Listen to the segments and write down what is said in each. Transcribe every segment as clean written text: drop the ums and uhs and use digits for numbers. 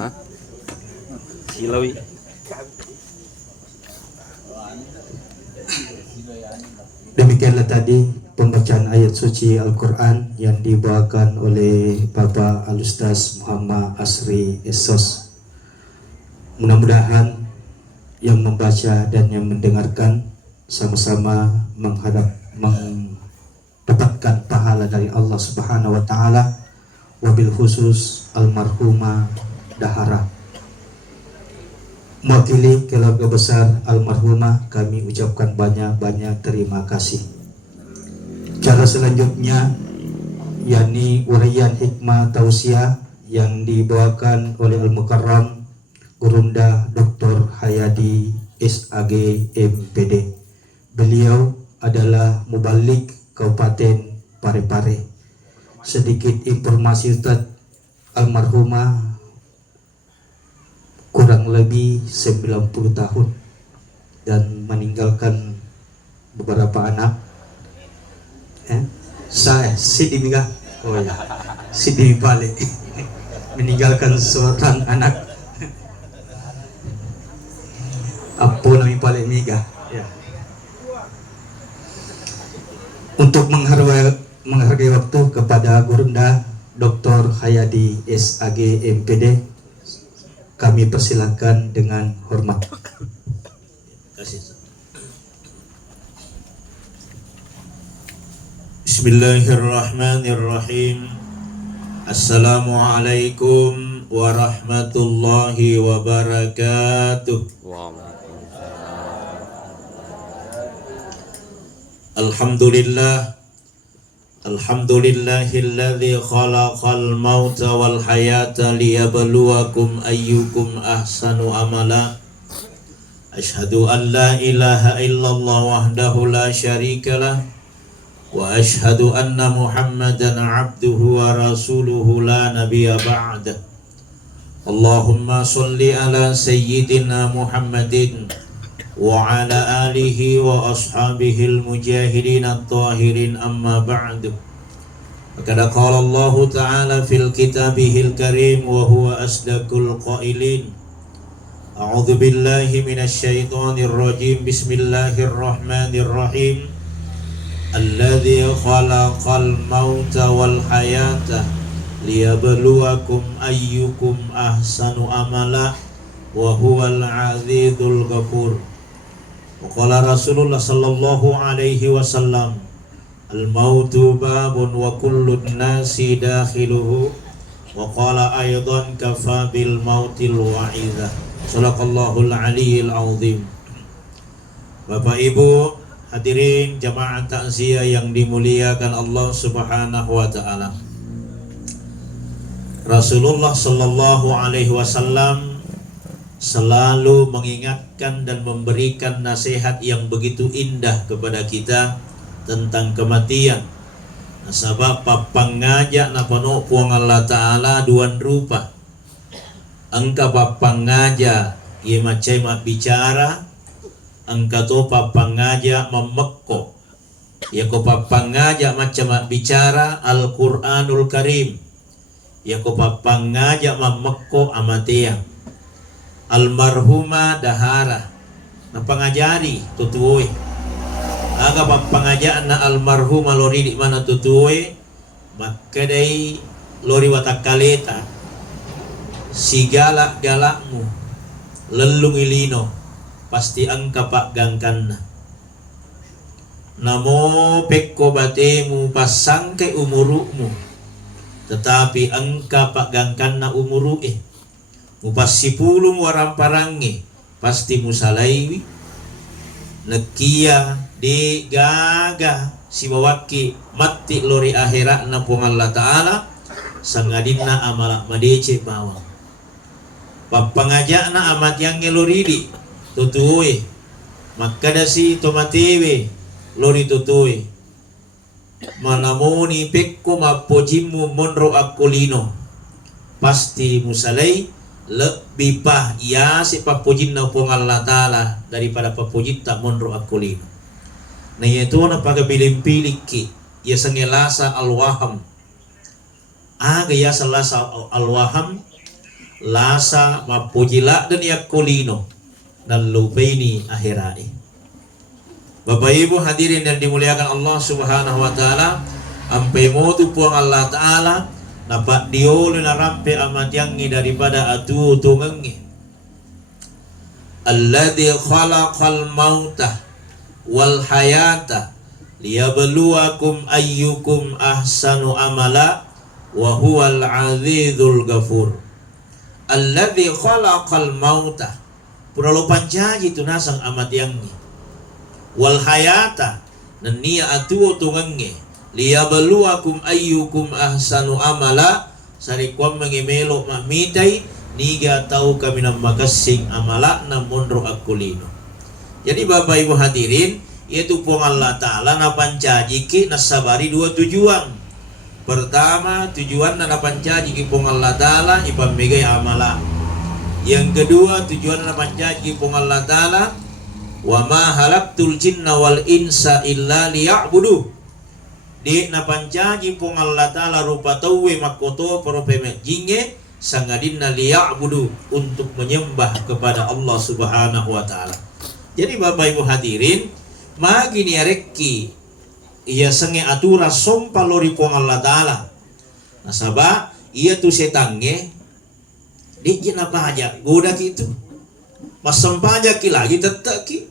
Hah? Silawi. Demikianlah tadi pembacaan ayat suci Al-Quran yang dibawakan oleh Bapak Al-Ustaz Muhammad Asri Esos. Mudah-mudahan yang membaca dan yang mendengarkan sama-sama mendapatkan pahala dari Allah Subhanahu wa taala, wabil khusus almarhumah Dahara. Mewakili keluarga besar almarhumah, kami ucapkan banyak-banyak terima kasih. Cara selanjutnya yakni uraian hikmah tausiah yang dibawakan oleh Al-Mukarram Gurunda Dr. Hayadi SAG MPD. Beliau adalah mubalik Kabupaten Parepare. Sedikit informasi Ustaz, almarhumah kurang lebih 90 tahun dan meninggalkan beberapa anak. Saya Sidi Mika, oh ya, Sidi balik meninggalkan seorang anak. Apa namanya balik Mika? Ya. Untuk menghargai waktu kepada Gurunda Dr. Hayadi SAG MPD, kami persilakan dengan hormat. Bismillahirrahmanirrahim. Assalamualaikum warahmatullahi wabarakatuh. Alhamdulillahilladzi khalaqal mauta wal hayata liyabluwakum ayyukum ahsanu amala. Asyhadu an la ilaha illallah wahdahu la syarikalah wa asyhadu anna Muhammadan abduhu wa rasuluhu la nabiyya ba'da. Allahumma sholli ala sayyidina Muhammadin wa ala alihi wa ashabihil mujahidin at-tahirin, amma ba'du. Faqad qala Allah ta'ala fil kitabihil karim wa huwa asdaqul qailin. A'udzu billahi minasy syaithanir rajim. Bismillahirrahmanirrahim. Alladzi khalaqal mauta wal hayata liyabluwakum ayyukum ahsanu amala wa huwal azizul ghafur. Waqala Rasulullah sallallahu alaihi wasallam, al-mautu babun wa kullun nasi dakhiluhu. Waqala aydan kafa bil mautil wa'idha. Sadaqallahul aliyyil azim. Bapak Ibu hadirin jamaah takziah yang dimuliakan Allah Subhanahu wa taala. Rasulullah sallallahu alaihi wasallam selalu mengingatkan dan memberikan nasihat yang begitu indah kepada kita tentang kematian. Nasabab papangajak na pano puang Allah Ta'ala duan rupa. Angka papangajak ia macam bicara, angka to papangajak memekko. Ya ko papangajak macam bicara Al-Quranul Karim. Ya ko papangajak memekko amatiang. Almarhumah Dahara na pangajari tutuoy aga pangajaan na almarhumah lori di mana tutuoy makadai lori watakaleta sigala galakmu lelung ilino pasti angka pak gangkanna namo pekko batemu pasangke umurukmu tetapi angka pak gangkanna umuruke upas sipulung warang parangi pasti musalaiwi nekia di gaga si bawaki mati lori akhirat na pung Allah Ta'ala sangadinna amalak madece bawang papangajak na amat yang ngeloridi tutuwe makadasi tomatewe lori tutuwe manamoni pekko mapojimu monro akulino pasti musalai lebih pah ya si papujin na pung Allah Ta'ala daripada papujin tak monro akulino. Nah itu na pagabilin-pilih ki ya sangelasa alwaham aga ya salasa alwaham lasa mapujila dan yakulino dan lupaini akhirai. Bapak Ibu hadirin yang dimuliakan Allah Subhanahu wa taala, ampai motu puang Allah taala napak diolo na rampe amat yangi daripada atu tungengi. Alladzi khalaqal mauta wal hayata liyabluwakum ayyukum ahsanu amala wa huwal azizul ghafur. Alladzi khalaqal mauta, pura panjaji tu nasang amat yangi, wal hayata nania atu tungange, liyabluwakum ayyukum ahsanu amala, sarikwam mengimelo mamitai niga tahu kami namakasing amala namun roh akulino. Jadi Bapak Ibu hadirin, yaitu pun Allah Ta'ala na pancaji ki nasabari dua tujuan. Pertama, tujuan na pancaji ki pun Allah Ta'ala ipamigay amala. Yang kedua, tujuan na pancaji ki pun Allah Ta'ala wa ma halaktul jinna wal insa illa liya'budu. Di na pancaji pun Allah Ta'ala rupa tauwe makoto propemet jinge sangadinna liya'budu, untuk menyembah kepada Allah Subhanahu wa Ta'ala. Jadi Bapak Ibu hadirin, magi ni rekki ia senge atura sompa lori pong Allah Ta'ala. Nasaba ia tu setange di jin apa aja goda gitu masampaja ki lagi tetap ki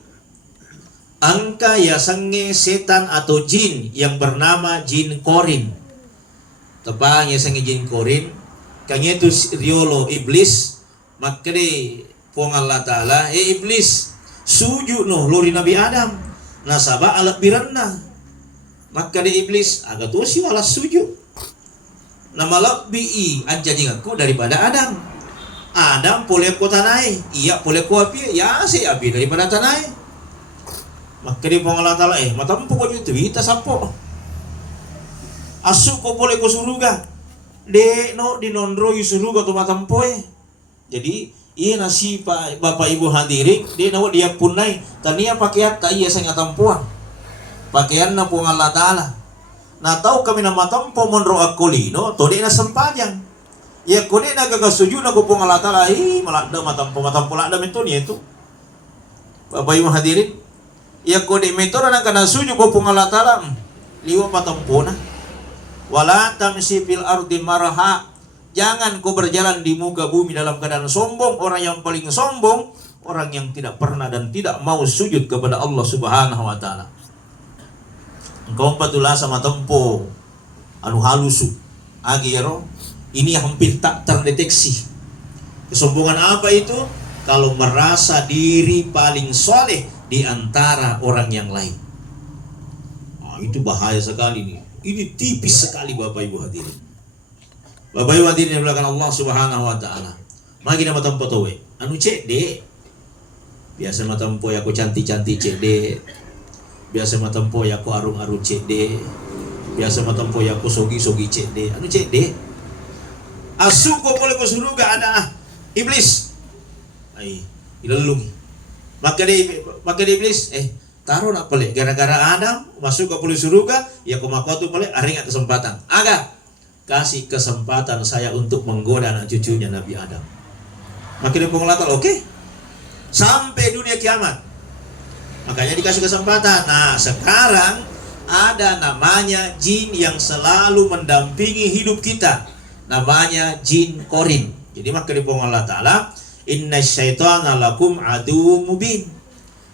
angka ya senge setan atau jin yang bernama jin korin. Tepang ya senge jin korin kanya tu riolo iblis, makre pong Allah Ta'ala iblis sujud no lori Nabi Adam nasaba alat biranna, maka di iblis agak tuh si walas sujud nama lebih anjing aku daripada Adam. Adam boleh ko tanai, iya boleh ko api, ya si api daripada tanai. Maka di Allah Ta'ala matampo ko itu kita sampo asuk ko boleh ko suruga de no di nondro suruga tu matampo Jadi iya nasi pak Bapak Ibu hadirin dia nawa dia punai tania pakaian tak iya sangat tampuan pakaian na pung Allah Ta'ala na tahu kami nama tampo monro akulino to dia na sempajang ya kone na gagasujud na pung Allah Ta'ala malada matampo lada mentonia itu. Bapak Ibu hadirin ya kode metora na kana sujud ko pung Allah Ta'ala liwa matampo na wala tamsi fil ardi maraha. Jangan kau berjalan di muka bumi dalam keadaan sombong. Orang yang paling sombong, orang yang tidak pernah dan tidak mau sujud kepada Allah Subhanahu wa Ta'ala. Engkau patulah sama tempo anu halusu agiro ini hampir tak terdeteksi. Kesombongan apa itu? Kalau merasa diri paling soleh di antara orang yang lain. Itu bahaya sekali nih. Ini tipis sekali Bapak Ibu hadirin. Bapak Ibu hadirin yang belakang Allah Subhanahu wa Ta'ala. Magi nama tempo towe anu cek de. Biasa nama tempo ya aku cantik-cantik cek de. Biasa nama tempo ya aku arung-arung cek de. Biasa nama tempo ya aku sogi-sogi cek de. Anu cek de. Asu ko boleh ko suruga ada iblis. Ai, ilelungi. Maka di iblis taruh nak pelek gara-gara Adam masuk ke boleh suruga ya ko makotu pelek aringat kesempatan. Aga kasih kesempatan saya untuk menggoda anak cucunya Nabi Adam. Makin pengolatal oke. Sampai dunia kiamat. Makanya dikasih kesempatan. Nah, sekarang ada namanya jin yang selalu mendampingi hidup kita. Namanya jin korin. Jadi maka di Allah Ta'ala, inna syaitana lakum adu mubin.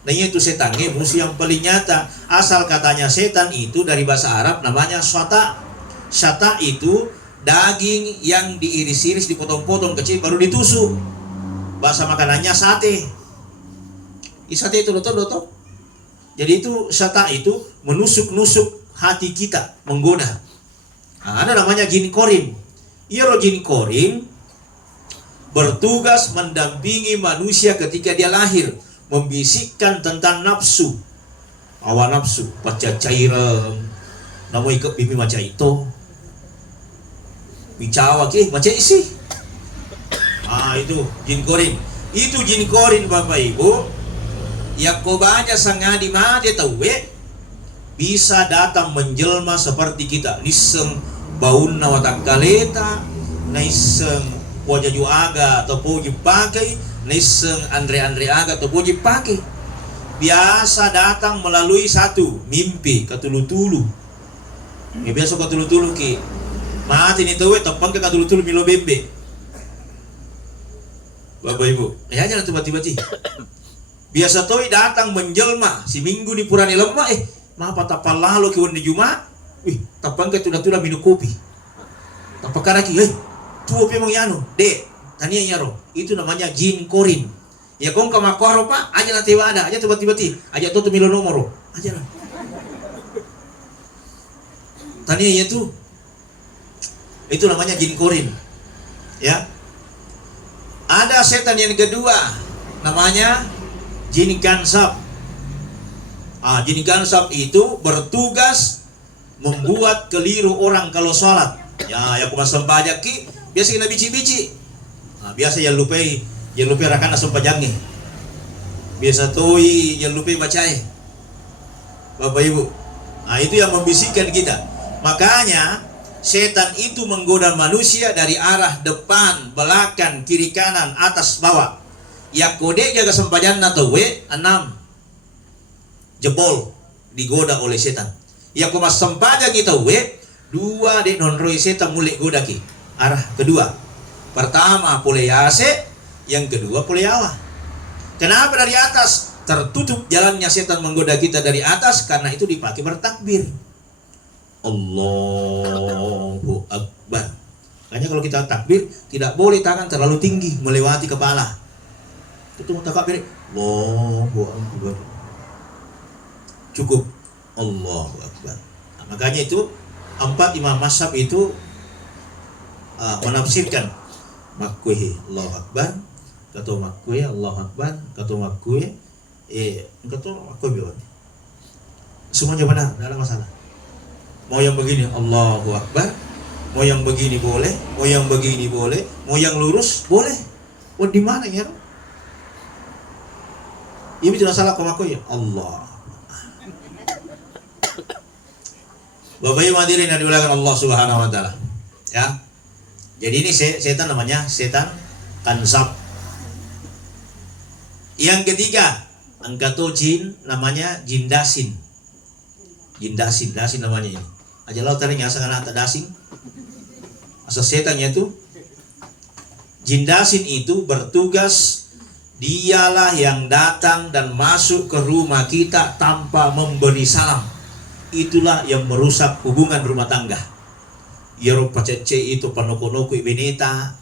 Nah itu setan, musuh yang paling nyata. Asal katanya setan itu dari bahasa Arab namanya syata. Syata itu daging yang diiris-iris, dipotong-potong kecil baru ditusuk. Bahasa makanannya sate. Sate itu doto-doto. Jadi itu syata itu menusuk-nusuk hati kita, menggoda. Nah, ada namanya jin korin. Jin korin bertugas mendampingi manusia ketika dia lahir, membisikkan tentang nafsu, hawa nafsu, baca cairan, namun ikut bibi macam itu, bicawa ke macam isi. Itu jin korin. Itu jin korin Bapak Ibu. Ya ko banyak sangadi mati tahu bisa datang menjelma seperti kita. Niseng baun na watak kaleta, niseng Wajaju aga atau puji pakai, niseng Andre aga atau puji pakai. Biasa datang melalui satu mimpi katulu-tulu. Ya biasa katulu-tulu ki. Mati ni tahu topang ke katulu-tulu milo bembe. Bapak Ibu, jangan tiba-tiba. Biasa tahu datang menjelma si minggu di purani lemah mapa tapal lalu ki di Jumat. Tapang ke tulah-tulah minum kopi. Tapakana ki tuo pe yano de tania nyaro itu namanya jin korin ya kong kama koro pa aja na tiwada aja tiba-tiba aja tutu milo nomoro aja lah tania itu namanya jin korin ya. Ada setan yang kedua namanya jin gansap. Jin gansap itu bertugas membuat keliru orang kalau sholat. Ya kumasam pajak ki biasa kita bici-bici. Biasa yang lupa rakan asam pajangi. Biasa toi yang lupa bacai. Bapak Ibu. Itu yang membisikkan kita. Makanya setan itu menggoda manusia dari arah depan, belakang, kiri kanan, atas, bawah. Ya kode jaga sempajan atau W6 jebol digoda oleh setan. Ya kumas sempajan kita W2 dek nonroi setan mulai goda ki. Arah kedua. Pertama pole yase, yang kedua pole yawa. Kenapa dari atas? Tertutup jalannya setan menggoda kita dari atas karena itu dipakai bertakbir. Allahu Akbar. Makanya kalau kita takbir tidak boleh tangan terlalu tinggi melewati kepala. Itu takbir Allahu Akbar. Cukup Allahu Akbar. Makanya itu 4 imam mazhab itu menafsirkan makkuhi Allahu Akbar, kata makkuhi Allahu Akbar, kata makkuhi kata makkuhi biwan. Semuanya benar, tidak ada masalah. Mau yang begini Allahu Akbar, mau yang begini boleh, mau yang begini boleh, mau yang lurus boleh. Di mana ya? Ini tidak salah kau makkuhi Allah. Bapak Ibu hadirin yang dimuliakan Allah Subhanahu wa taala. Ya. Jadi ini setan namanya setan kansab. Yang ketiga, angkato jin namanya jin dasin. Jin dasin namanya ini. Aja lau tadi nyasa kana dasing. Asal setannya itu jin dasin itu bertugas, dialah yang datang dan masuk ke rumah kita tanpa memberi salam. Itulah yang merusak hubungan rumah tangga. Yaro pacece itu panoko-noko ibeneta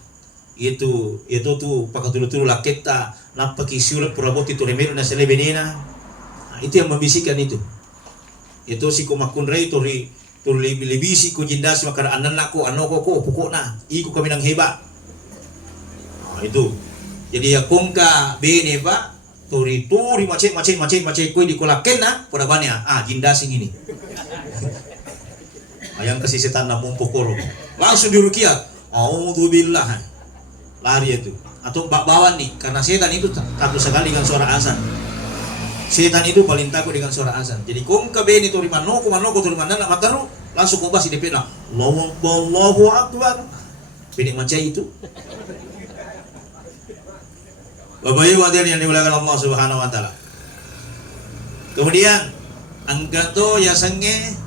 itu tuh pakatulu-tulu laketa napaki siulap purabot itu remero na sele benena. Itu yang membisikkan itu si kumakunrei turi libisi ko jindas makara anan nako anoko ko pokokna iku kami nang heba. Itu jadi ya kongka bene ba turi macet ko di kolaken na pada banya jindasing ini. Yang kasih setan namun pokoro langsung dirukiat auzubillah lari itu atau bawan nih karena setan itu takut sekali dengan suara azan. Setan itu paling takut dengan suara azan. Jadi kong kabeni to manoko to manana mataru langsung kau basi DP lah Allahu Akbar pilih macam itu. Bapak Ibu hadirin yang dimuliakan Allah Subhanahu wa taala. Kemudian angkato ya senge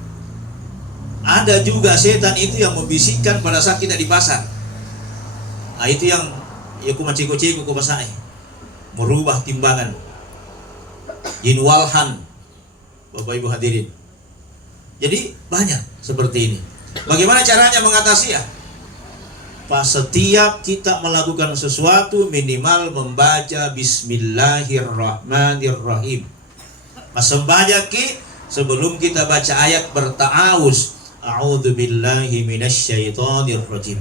ada juga setan itu yang membisikkan pada saat kita di pasar. Itu yang ya ku maciko-ciko ku pasai. Merubah timbangan. Jin walhan. Bapak Ibu hadirin. Jadi banyak seperti ini. Bagaimana caranya mengatasi ya? Pas setiap kita melakukan sesuatu minimal membaca Bismillahirrahmanirrahim. Pas membaca sebelum kita baca ayat berta'awuz. A'udzubillahi minasyaitonirrajim.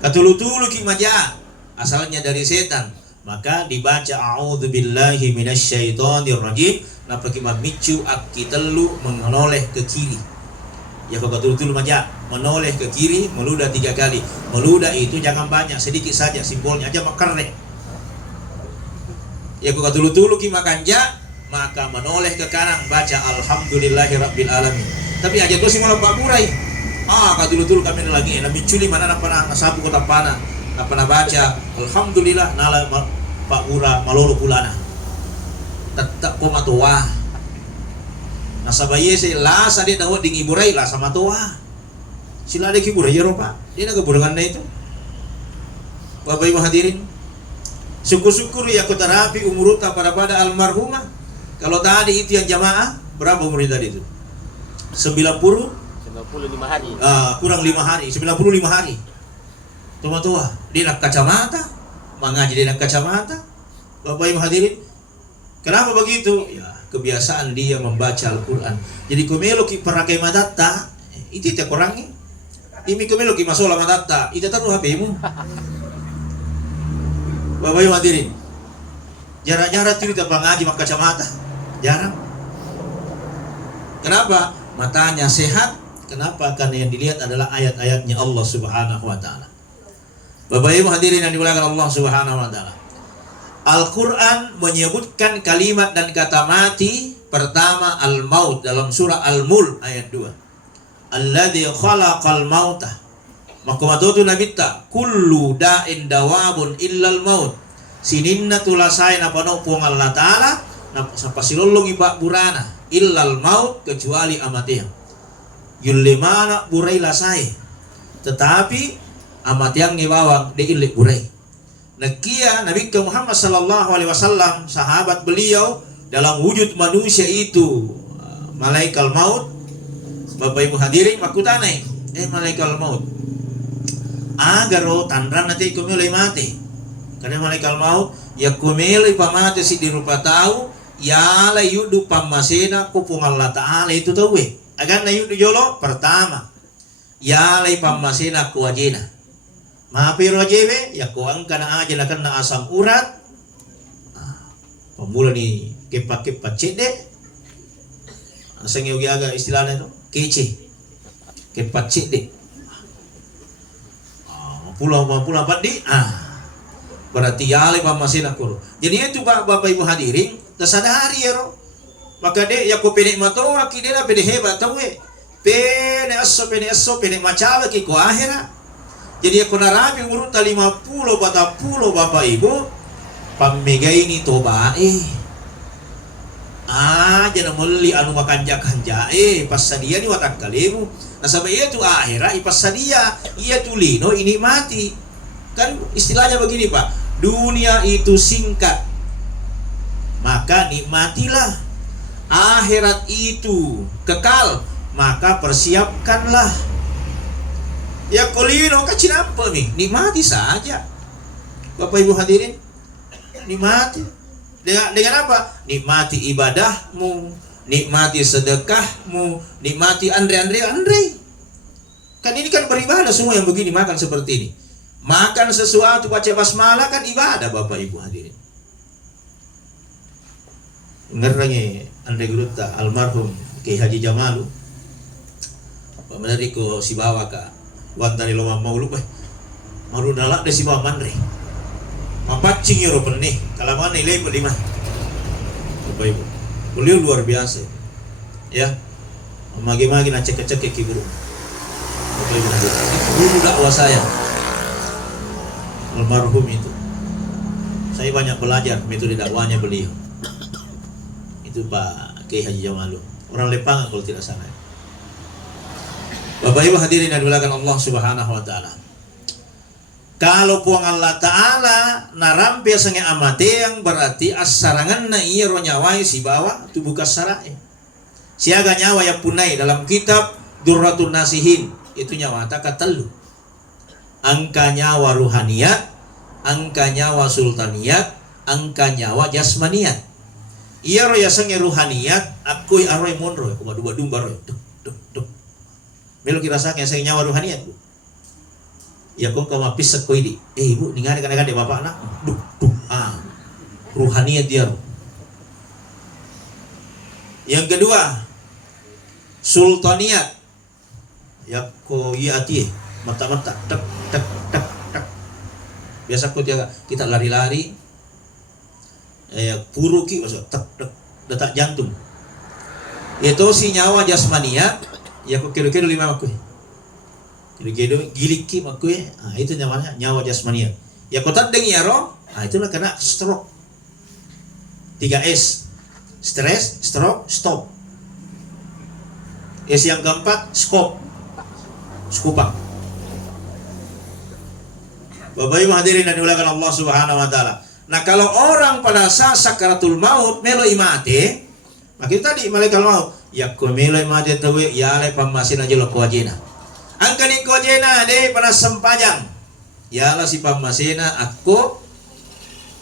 Katulu-tulu ki maja asalnya dari setan, maka dibaca a'udzubillahi minasyaitonirrajim napa ki mamicu akki telu menoleh ke kiri. Ya katulu-tulu maja menoleh ke kiri meludah 3 kali. Meludah itu jangan banyak, sedikit saja simbolnya aja makarne. Ya katulu-tulu ki makanja maka menoleh ke kanan baca alhamdulillahirabbil alamin. Tapi aja tuh sih malah baburai. Katulu-tulu kami lagi nabi culi mana na pana nasabu kota pana apa na baca alhamdulillah nala pak ura malolo kulana tetap ko matuwa nasabaye se la sa di dawo dingi buray la sama tuwa sila de ki buray ro pak dia nagaburangan na itu Bapak Ibu hadirin syukur-syukur ya aku terapi umuruta pada almarhumah. Kalau tadi itu yang jamaah berapa umur tadi itu 95 hari. Kurang 5 hari 95 hari tua dia nak kacamata mengaji dia nak kacamata. Bapak Ibu hadirin kenapa begitu ya kebiasaan dia membaca Al-Quran. Jadi kumelo ki parakai madatta itu tiap orangnya ini kumelo ki masola madatta itu taruh HP-mu. Bapak Ibu hadirin jarang-jarang tuh kita pengaji pakai kacamata jarang. Kenapa? Matanya sehat. Kenapa? Karena yang dilihat adalah ayat-ayatnya Allah Subhanahu wa taala. Bapak Ibu hadirin yang dimuliakan Allah Subhanahu wa taala. Al-Qur'an menyebutkan kalimat dan kata mati pertama al-maut dalam surah Al-Mulk ayat 2. Alladzi khalaqal mauta. Maka madotu nabita kullu da'in dawabun illal maut. Sininna tulasay na pano po ng Allah Ta'ala na sa pasilulong iba burana illal maut kecuali amatiyang. Yung limana buray lasay. Tetapi amatiyang ibawang di ilik buray. Nakia Nabi Muhammad sallallahu alaihi wasallam sahabat beliau dalam wujud manusia itu malaikal maut. Bapak Ibu hadirin makutanay malaikal maut agaro tandran nanti kumilay mati karena malaikal maut ya kumilay pamati si dirupa tao yala yudu pamasena kupung Allah Ta'ala itu tahu agan na yudu jolo pertama yalay pamasena kuwajena mapiro jewe ya kuang kana aja nakan na asam urat pemula ni kepa-kepa cede asang yogi aga istilahnya itu kece kepa cede pulang padi berarti yale pamasin aku. Jadi itu Bapak Ibu hadirin tersadari ya ro. Maka dia ya ko pede mato aki dia pede hebat tahu pede aso pede macala ki ko akhira. Jadi aku narabi urut 50 40 Bapak Ibu pamegay ni toba jangan meli anu makanja-kanja pas sadia ni watak kalimu. Nah sampai itu akhirnya pas sadia ia tulino ini mati. Kan istilahnya begini Pak, dunia itu singkat maka nikmatilah. Akhirat itu kekal maka persiapkanlah. Ya kulino kacin apa nih? Nikmati saja Bapak Ibu hadirin. Nikmati dengan apa? Nikmati ibadahmu, nikmati sedekahmu, nikmati Andre. Kan ini kan beribadah semua yang begini makan seperti ini. Makan sesuatu baca basmalah kan ibadah Bapak Ibu hadirin. Ngerangnya Andre Gruta almarhum Kiai Haji Jamalu. Pemeri ko si bawa ka wantani loma maulu marunala de si bawa manre. Mapacing euro penih kalau mana nilai berlima Bapak Ibu beliau luar biasa ya magi-magi nak cek-cek ke guru Bapak Ibu guru dakwah saya almarhum itu saya banyak belajar metode dakwahnya beliau itu Pak Kiai Haji Jamalu orang Lepang kalau tidak salah. Bapak Ibu hadirin yang dimuliakan Allah Subhanahu wa taala. Kalau puang Allah Ta'ala narampi sange amate yang berarti asarangan na iya ro nyawai si bawa tu buka sarai. Siaga nyawa yang punai dalam kitab Durratun Nasihin itu nyawa takatelu. Angka nyawa ruhaniyat, angka nyawa sultaniyat, angka nyawa jasmaniyat. Iya ro ya sange ruhaniyat akui aroy monro aku dua dumba roy. Duk. Melo kira sange sange nyawa ruhaniyat. Ya kong kau mapis ko ini. Ibu ningali kadang de bapak anak. Ruhaniyat dia. Yang kedua, sultaniyat. Ya ko iati mata-mata tak. Biasa ko kita lari-lari. Puru ki masuk tak detak jantung. Itu si nyawa jasmaniyat. Ya ko kira-kira 5 aku. Jadi giliki makue, itu namanya nyawa jasmania. Ya kota dengi ya roh, itulah kena stroke. 3S, stres, stroke, stop. S yang keempat, skupak. Bapak Ibu hadirin dan dimuliakan Allah Subhanahu wa taala. Nah, kalau orang pada saat sakaratul maut melo imate, maka tadi malaikat maut, ya ko melo imate tawe ya le pamasin aja lo kuajena. Angkani kuajena de pada sempajang. Ya la si pamasina aku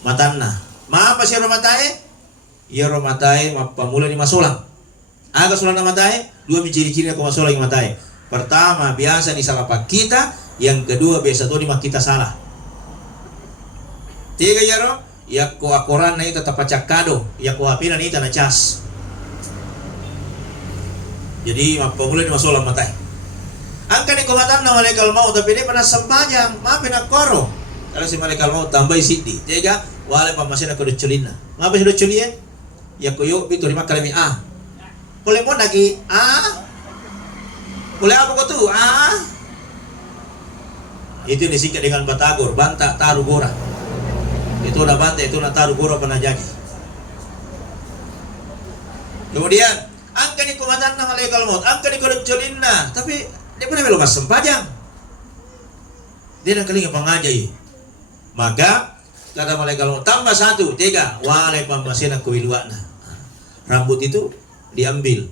matanna. Ma apa si romatae? Ya romatae mapamula ni masulang. Aga sulang na matae, dua ciri-ciri aku masulang yang matae. Pertama, biasa di salah pak kita, yang kedua biasa tuh di mak kita salah. Tiga ya roh, ya ko akoran na ita tapacak kado, ya ko apinan ita na cas. Jadi mapamula ni masulang matae. Angka ni kumatan na malaikat maut tapi dia pernah sempajang, maafin akoro. Kalau si malaikat maut tambah sidi, tiga wale pamasin aku doculina. Maafin doculien, ya ko yuk itu lima kali boleh pun lagi boleh apa kau tu itu disingkat dengan batagor, banta taruh gora. Itu udah banta, itu nak taruh gora pernah jadi. Kemudian angka ni kumatan na malaikat maut, angka ni doculina, tapi dia pernah belum sempajang. Dia nak kelinga pengajai. Maka kata malaikat maut tambah satu, tiga wale pamasina kuiluana. Rambut itu diambil,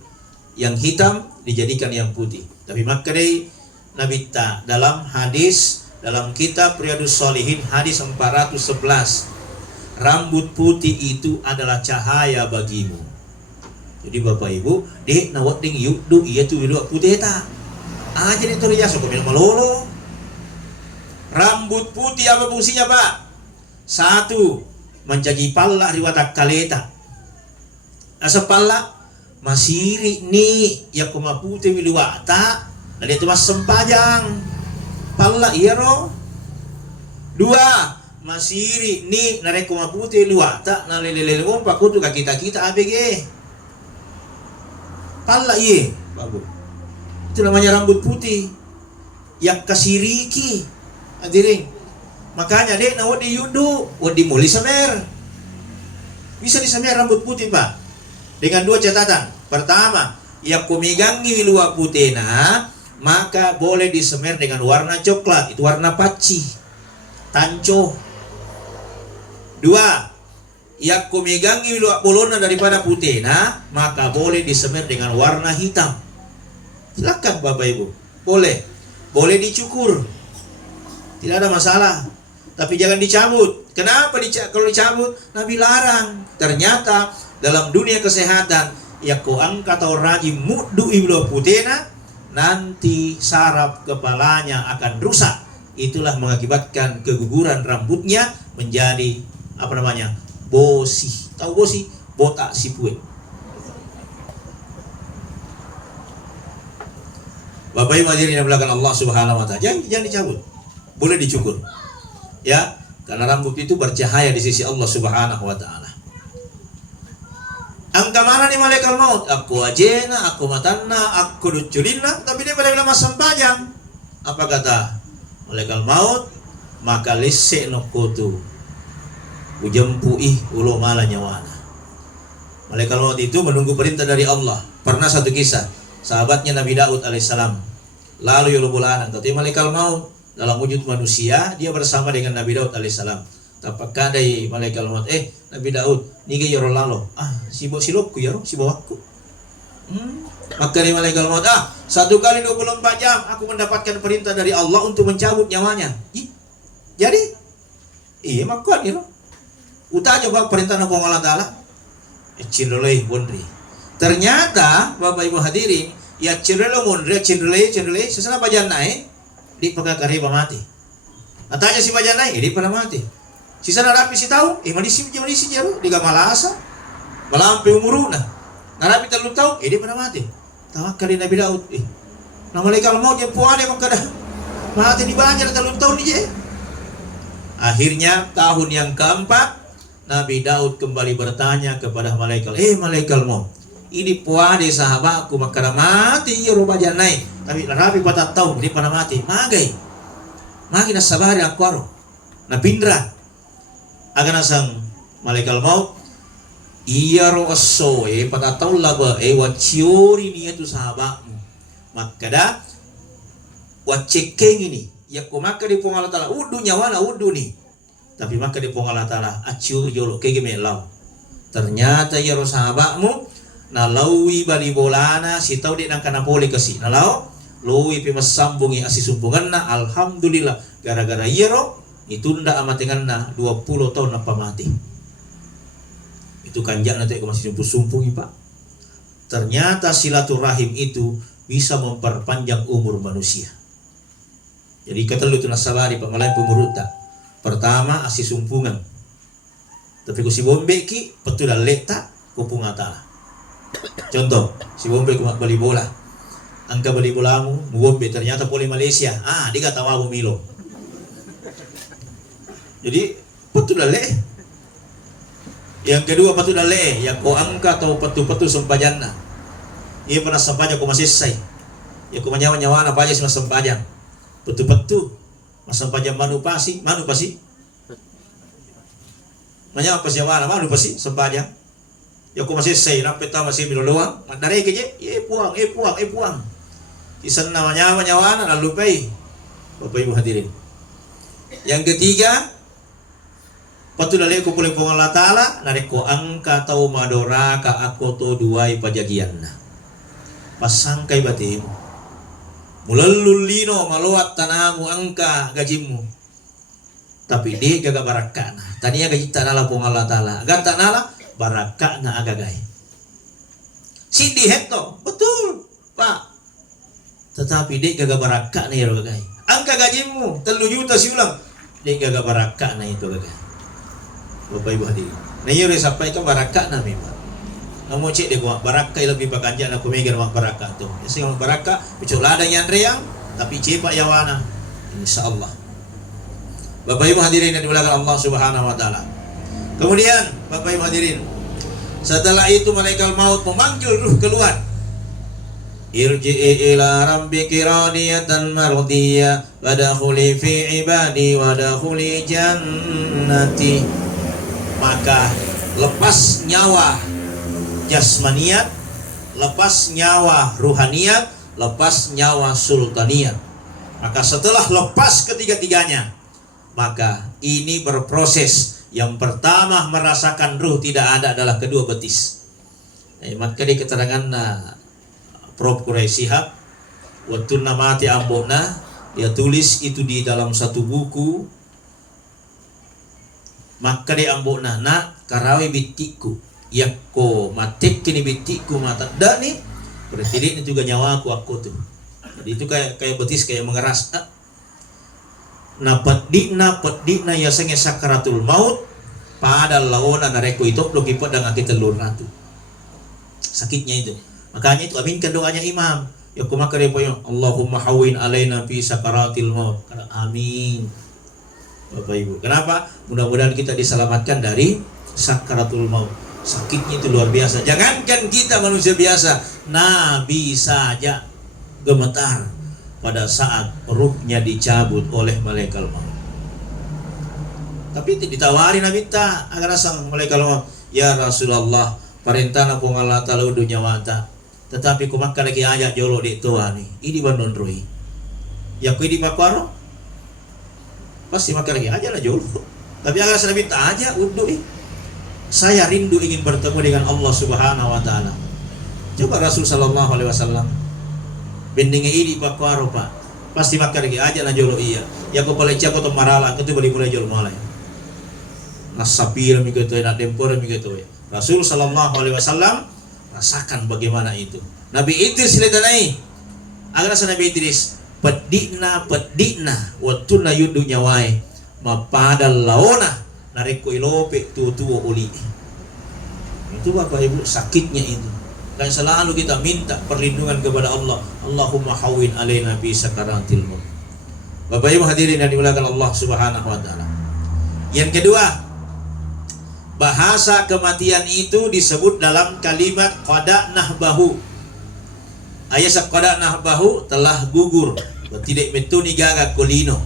yang hitam dijadikan yang putih. Tapi maka dari Nabi ta dalam hadis dalam kitab Riyadhus Shalihin hadis 411, rambut putih itu adalah cahaya bagimu. Jadi Bapak Ibu, dek nawat ding yuk du iya tu ilu putih ta. Aja nih teriak sok bilang malolo. Rambut putih apa fungsinya Pak? Satu, menjadi pala riwata kaleta. Asa pala masiri ni ya kuma putih wiluwata. Dan itu mas sempajang. Pala iya ro. Dua, masiri ni nare kuma putih wiluwata na lelele umpa kutu ka kita ABG. Pala iya, bagus. Itu namanya rambut putih yang kasiriki hadirin. Makanya dek nawat di yundu wadi muli samer, bisa disamer rambut putih Pak dengan dua catatan. Pertama, yang kumigangi wilua putihna maka boleh disemer dengan warna coklat, itu warna paci tanco. Dua, yang kumigangi wilua pulona daripada putihna maka boleh disemer dengan warna hitam. Silakan Bapak Ibu, boleh dicukur, tidak ada masalah, tapi jangan dicabut. Kenapa kalau dicabut? Nabi larang. Ternyata dalam dunia kesehatan, ya ko angkat atau rajim mudu iblo putena, nanti saraf kepalanya akan rusak. Itulah mengakibatkan keguguran rambutnya menjadi bosi. Tahu bosi? Botak sipue. Bapak Ibu hadirin yang belakang Allah Subhanahu wa taala, jangan dicabut. Boleh dicukur. Ya, karena rambut itu bercahaya di sisi Allah Subhanahu wa taala. Angka mana nih malaikat maut? Aku ajena, aku matanna, aku duculina, tapi dia pada bilang sempajang. Apa kata malaikat maut? Maka lisse nokotu ujempui ulo mala nyawana. Malaikat maut itu menunggu perintah dari Allah. Pernah satu kisah, sahabatnya Nabi Daud alaihissalam lalu yulubulanan tapi malaikat maut dalam wujud manusia, dia bersama dengan Nabi Daud alaihissalam. Tapakah dari malaikat maut, Nabi Daud niga yoro lalo, silokku yoro sibawaku. Maka dari malaikat maut, 1 kali 24 jam aku mendapatkan perintah dari Allah untuk mencabut nyawanya. Jadi iya makuat yoro utanya Pak perintah Allah Taala cindolei bondri. Ternyata Bapak Ibu hadirin, ya cindolei mondre cindolei sesana bajan naik di pagkakari mati. Natanya si bajan naik di pada mati. Sisa narapi si tahu, malisi jero di gamalasa. Malampi umuruna. Narapi 3 tahun, di pada mati. Tawakal Nabi Daud. Na malaikat maut yang puane makada. Mati di banjar 3 tahun je. Akhirnya tahun yang keempat Nabi Daud kembali bertanya kepada malaikat, malaikat maut, ini puade sahabatku maka mati iya roba janai tapi rapi patah tahu di pana mati magai na sabari aku aro na pindra agana sang malaikat maut iya ro aso patah tahu laba waciori ni itu sahabatmu maka dah wacekeng ini ya ko maka di pong Allah Ta'ala udu nyawana udu nih tapi maka di pong Allah Ta'ala aciu yolo kege melau ternyata ya ro sahabatmu na lawi bali bolana si tau di nang kana poli kasi na lao lawi pi masambungi asi sumpungan na alhamdulillah gara-gara yero itunda amatengan na 20 tahun na pamati itu kanjak nanti aku masih sumpung-sumpungi Pak ternyata silaturahim itu bisa memperpanjang umur manusia jadi kata lu tu nasabari Pak malai pemurut tak pertama asi sumpungan tapi ku si bombe ki betul dah letak kupung atala contoh si bombe ku beli bola angka beli bolamu mu bombe ternyata poli Malaysia dia kata wamu milo jadi betul dah le yang kedua betul dah le yang ko angka atau petu-petu sempajana ia pernah sempajang ku masih say ya ku menyawa-nyawa apa aja sama sempajang petu-petu mas sempajang manu pasi Manya apa siapa nama lupa sih sempajang. Ya aku masih say rapi tahu masih milo doang. Dari keje, puang. Isan namanya nyawana lalu pay. Bapak Ibu hadirin. Yang ketiga, patu dalai ko pulih pong Allah Ta'ala narik ko angka tau madora ka ako to duay pajagian na. Pasangkay batimu. Mulalulino maluat tanamu angka gajimu. Tapi dia gaga barakana tania gaji tanala pong Allah Ta'ala agak tanala barakana agagay sindi heto betul Pak tetapi dia gaga barakana ya agagay angka gajimu 3 juta siulang dia gaga barakana itu agagay Bapak Ibu hadirin nah iya sampai itu barakana memang kamu cek deh gua barakah lebih pakanjan aku megar mak barakah tuh ya sih barakah picul ladang yang riang tapi cepak yawana insyaallah Bapak Ibu hadirin yang dimuliakan Allah Subhanahu wa taala. Kemudian Bapak Ibu hadirin, setelah itu malaikat maut memanggil ruh keluar. Irji'i ila rabbiki radiyatan mardiyah wadkhuli fi ibadi wadkhuli jannati. Maka lepas nyawa jasmaniat, lepas nyawa ruhaniat, lepas nyawa sultaniat. Maka setelah lepas ketiga-tiganya maka ini berproses. Yang pertama merasakan ruh tidak ada adalah kedua betis. Maka di keterangan Prof. Quraisy Shihab waktu namati ambona dia tulis itu di dalam satu buku. Maka di ambona nak karawi bitiku yakko matik kini bitiku mata dani berarti ini juga nyawaku aku tuh. Jadi itu kayak betis kayak mengeras. Na pedikna ya senge sakaratul maut pada lawana nareko itu logi pedang aki telur natu sakitnya itu makanya itu aminkan doanya imam ya kumaka dia poyo Allahumma hawin alaina fi sakaratil maut amin Bapak Ibu kenapa mudah-mudahan kita diselamatkan dari sakaratul maut sakitnya itu luar biasa jangankan kita manusia biasa nabi saja gemetar pada saat ruhnya dicabut oleh malaikat maut. Tapi ditawari Nabi ta agar sang malaikat maut, ya Rasulullah, perintah pong Allah Ta'ala udah nyawata. Tetapi kumakka lagi ajak jolo di tua nih. Ini bandon roi. Ya kui di pakwaro. Pasti makka lagi aja lah jolo. Tapi agar Nabi ta aja udah saya rindu ingin bertemu dengan Allah Subhanahu wa taala. Coba Rasul sallallahu alaihi wasallam bendinge ini pakwaro Pak pasti makar lagi aja na jolo iya ya ko pala cako to marala itu bali mulai jolo malay nasapir mi gitu na tempor mi gitu Rasul sallallahu alaihi wasallam rasakan bagaimana itu Nabi Idris litanai agar Nabi Idris pedikna waktu na yudu nyawai mapadal laona nareko ilope tuwa uli itu Bapak Ibu sakitnya itu dan selalu kita minta perlindungan kepada Allah. Allahumma hawin alaina bi sakaratil maut. Bapak Ibu hadirin yang dimuliakan Allah Subhanahu wa taala. Yang kedua, Bahasa kematian itu disebut dalam kalimat qada nahbahu. Ayat qada nahbahu telah gugur. Tidak betul nigaga kulino.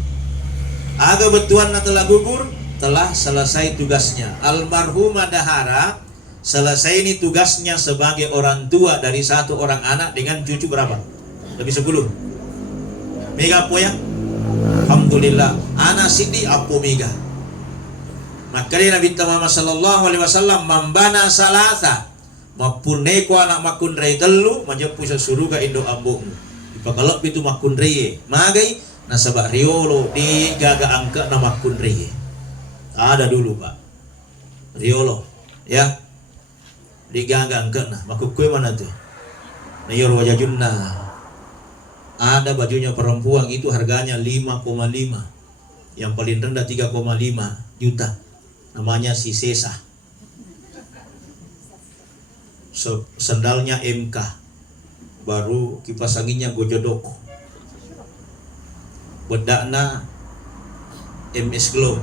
Aga betuan telah gugur, telah selesai tugasnya. Almarhumah dahara selesai ini tugasnya sebagai orang tua dari satu orang anak dengan cucu berapa? Lebih 10. Mega poya. Alhamdulillah. Anak sidi apo mega. Maka Nabi Muhammad sallallahu alaihi wasallam membana salasa mapune ko anak makun rei telu majepu sa suruga indo ambung ipakalop itu makun rei magai nasabak riolo di gaga angka na makun rei ada dulu Pak riolo ya di gaga angka na makukue mana tuh na yor wajajunna ada bajunya perempuan itu harganya 5,5 yang paling rendah 3,5 juta namanya si Sesa. Sendalnya MK, baru kipas anginnya Gojodoko, bedakna MS Glow,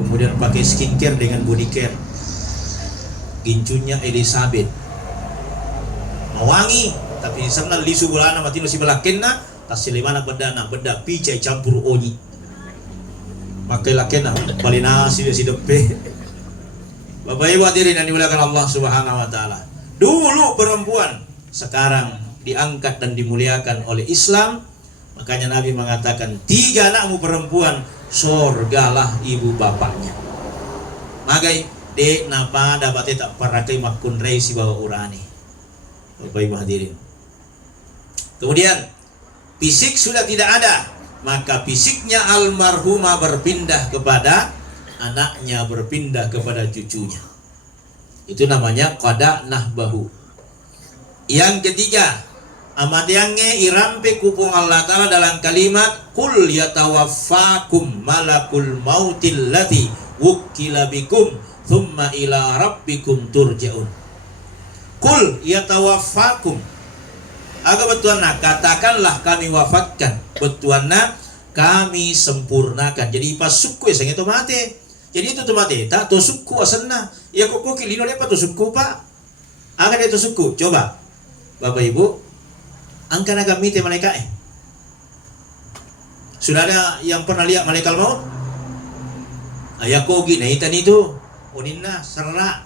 kemudian pakai skincare dengan body care, gincunya Elizabeth, wangi tapi sana lisu bulana mati si belakenna tasilimana bedana bedak picai campur oji. Pakai lakena balinasi si depe. Bapak Ibu hadirin yang dimuliakan Allah Subhanahu wa taala. Dulu perempuan, sekarang diangkat dan dimuliakan oleh Islam. Makanya Nabi mengatakan 3 anakmu perempuan sorgalah ibu bapaknya. Magai dek napa dapat tak parakai makun rei si bawa urani. Bapak Ibu hadirin. Kemudian fisik sudah tidak ada. Maka fisiknya almarhumah berpindah kepada anaknya, berpindah kepada cucunya. Itu namanya qada nahbahu. Yang ketiga, amadiange irampe kupung Allah Ta'ala dalam kalimat qul yatawaffakum malakul mautil lati wukila bikum thumma ila rabbikum turja'un. Qul yatawaffakum, aga betuanna katakanlah kami wafatkan, betuanna kami sempurnakan. Jadi pas suku ya itu mate. Jadi itu mate tak to suku asenna. Ya kok kilino lepa to suku Pak. Aga itu suku. Coba Bapak Ibu angka naga mite malaikat Sudah ada yang pernah lihat malaikat maut? Ayah kogi nah itan itu oninna serra.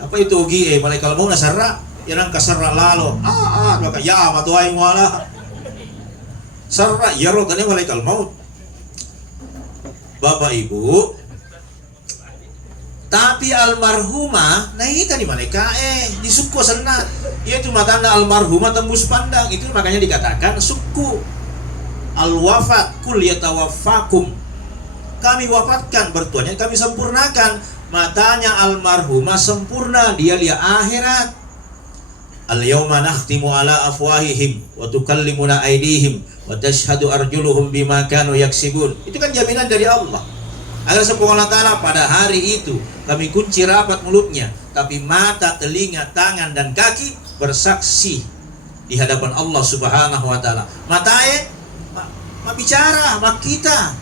Apa itu ogi malaikat maut na serra? Yang kasarra lalo maka ya matuai muala sarra yaro kane malaikal maut. Bapak Ibu, tapi almarhumah nah itu di malaikat di suku sana yaitu matanda almarhumah tembus pandang. Itu makanya dikatakan suku al-wafat kul yatawaffakum, kami wafatkan bertuanya kami sempurnakan. Matanya almarhumah sempurna, dia lihat akhirat. Al-yawma nakhtimu ala afwahihim wa tukallimuna aydihim wa tashhadu arjuluhum bima kanu yaksibun. Itu kan jaminan dari Allah. Agar Allah Ta'ala pada hari itu kami kunci rapat mulutnya, tapi mata, telinga, tangan dan kaki bersaksi di hadapan Allah Subhanahu wa taala. Matae bicara mak kita.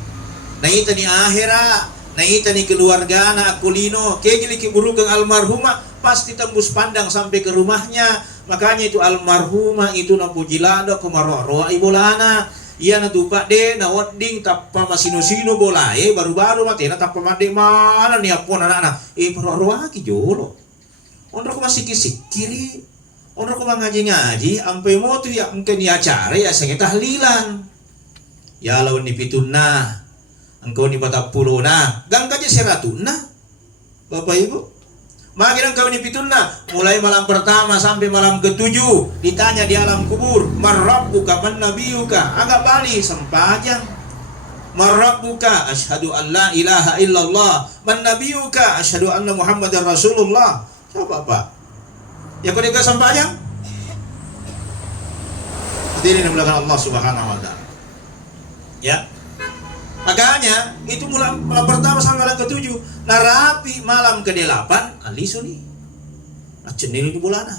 Nah itu ni akhirat, nah itu ni keluarga anak kulino, kegili keburukan almarhumah pasti tembus pandang sampai ke rumahnya. Makanya itu almarhumah itu na pujilada kumaroro ibolana. Iya na tupak de na wadding tappa masino-sino bolae baru-baru mati na tappa made mana ni apon anak-anak. Peroro aki jolo. Ondro ko masih kiri. Ondro ko ngaji-ngaji ampe mo tu ya mungkin ni acara ya sange tahlilan. Ya lawan ni pitunna. Engkau ni 40 na. Gang kaje 100 na. Bapak Ibu, makin engkau ni pitunna, mulai malam pertama sampai malam ke-7 ditanya di alam kubur, marrabbuka man nabiyuka, agak bali sempajang. Marrabbuka asyhadu an la ilaha illallah, man nabiyuka asyhadu anna muhammadar rasulullah. Coba Pak, ya kau dengar sempajang? Hadirin yang dimuliakan Allah Subhanahu wa taala. Ya. Makanya itu malam pertama sampai malam ke-7. Nah rapi malam ke-8 alisu nih. Acenil di bulana.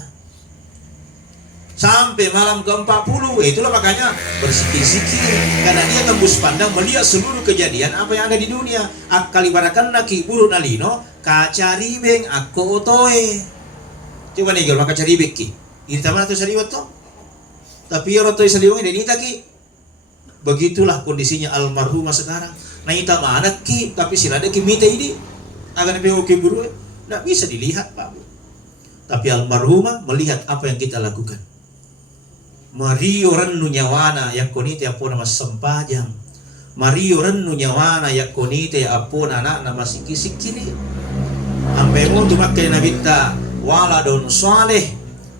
sampai malam ke-40. Itulah makanya bersikir-sikir, karena dia tembus pandang melihat seluruh kejadian apa yang ada di dunia. Akal ibarakan naki buru nalino kacaribeng aku otoe. Coba nih kalau kacaribek ki ini taman atau sariwat toh, tapi ya rotoi saliwang ini taki. Begitulah kondisinya almarhumah sekarang. Nah ita mana ki, tapi sirada ki mita ini agar POK buru nggak bisa dilihat Pak. Tapi almarhumah melihat apa yang kita lakukan. Mario rennu nyawana yakonite apona mas sempajang. Mario rennu nyawana yakonite apona anak nama sikini. Ampe mu tumakai nabita waladun saleh,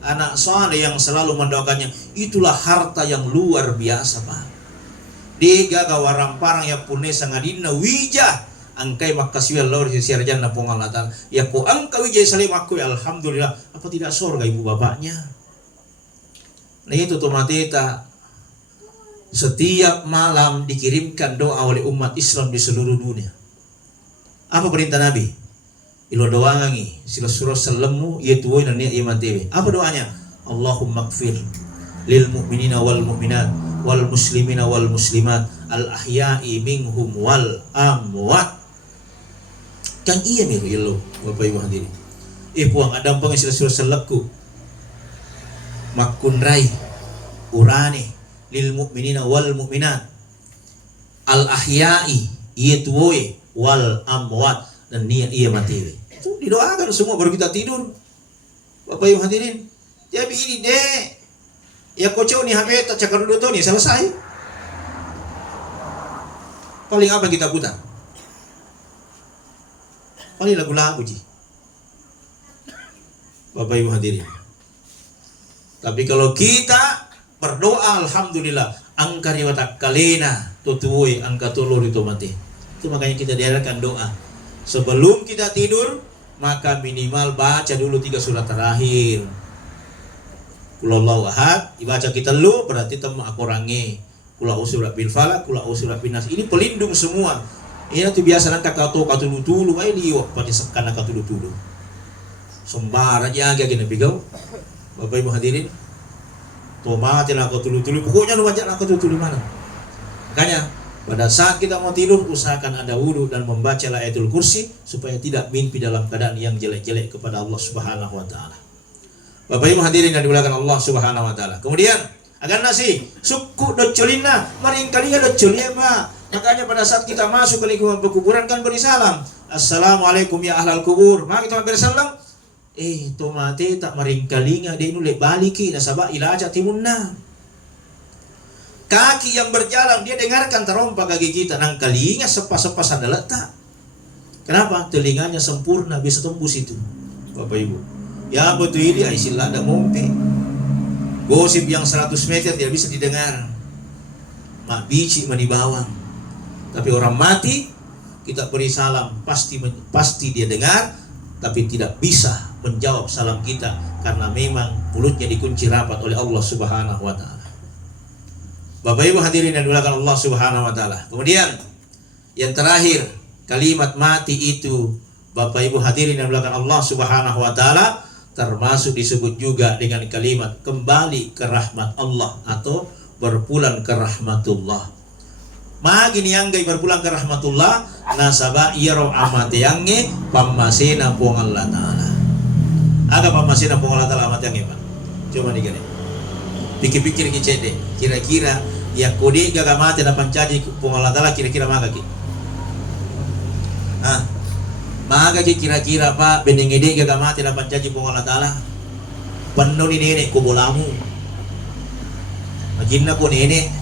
anak saleh yang selalu mendoakannya. Itulah harta yang luar biasa Pak. Diga kawarang parang ya pune sangadina wijah angkai makasih Allah di siarjan na pongalatan. Ya ko angka wijah salim aku alhamdulillah. Apa tidak surga ibu bapaknya? Nah itu tomateta setiap malam dikirimkan doa oleh umat Islam di seluruh dunia. Apa perintah Nabi? Ilo doangi sila surah salemu yaitu dan niat iman tewe. Apa doanya? Allahumma gfir lil mu'minina wal mu'minat wal muslimina wal muslimat al ahya'i minhum wal amwat. Kan iya nih ilo Bapak Ibu hadirin. Puang adam pang sila surah saleku makunrai urane lil mu'minina wal mu'minat al ahya'i yaitu wal amwat dan niat iya mati. Itu didoakan semua baru kita tidur. Bapak Ibu hadirin. Jadi ini deh. Ya kocok nih HP tak cakar dulu tuh nih selesai. Paling apa kita putar? Paling lagu-lagu ji. Bapak Ibu hadirin. Tapi kalau kita berdoa alhamdulillah angkari watak kalena tutuoi angka tulur itu mati. Itu makanya kita diadakan doa. Sebelum kita tidur maka minimal baca dulu 3 surat terakhir. Qulullahu ahad dibaca kita lu berarti temu akorange. Qul a'udzu birabbil falaq, qul a'udzu birabbin nas. Ini pelindung semua. Ini tuh biasa nangka katulu-tulu ai liwak pada sekana katulu-tulu. Sembar aja gini bigau. Bapak Ibu hadirin. Tomat lah katulu-tulu. Pokoknya lu baca lah katulu-tulu mana. Makanya pada saat kita mau tidur usahakan ada wudu dan membaca ayatul kursi supaya tidak mimpi dalam keadaan yang jelek-jelek kepada Allah Subhanahu wa taala. Bapak Ibu hadirin yang dimuliakan Allah Subhanahu wa taala. Kemudian agar nasi suku docolina maring kalinya docolia Pak. Makanya pada saat kita masuk ke lingkungan pekuburan kan beri salam. Assalamualaikum ya ahlal kubur. Maka kita beri salam. Tomate tak maring kalinga dia nulek baliki nasaba ilaja timunna. Kaki yang berjalan dia dengarkan terompak kaki kita nang kalinga sepas-sepas ada letak. Kenapa? Telinganya sempurna bisa tembus itu. Bapak Ibu. Ya betul ini istilah ada mompe. Gosip yang 100 meter tidak bisa didengar. Mak bici mani bawang. Tapi orang mati kita beri salam pasti dia dengar, tapi tidak bisa menjawab salam kita karena memang mulutnya dikunci rapat oleh Allah Subhanahu wa taala. Bapak Ibu hadirin yang dimuliakan Allah Subhanahu wa taala. Kemudian yang terakhir, kalimat mati itu Bapak Ibu hadirin yang dimuliakan Allah Subhanahu wa taala termasuk disebut juga dengan kalimat kembali ke rahmat Allah atau berpulang ke rahmatullah. Magini yang gay berpulang ke rahmatullah nasaba iyaro amate yange pamasena pong Allah taala. Aga pamasena pong Allah taala amate yange Pak. Coba digini. Pikir-pikir kicede. Kira-kira ya kode gaga mate na pancaji pong Allah taala kira-kira maga ki. Maga ki kira-kira Pak benengede gaga mate na pancaji pong Allah taala. Penuh ni nenek kubolamu. Majinna ko nenek.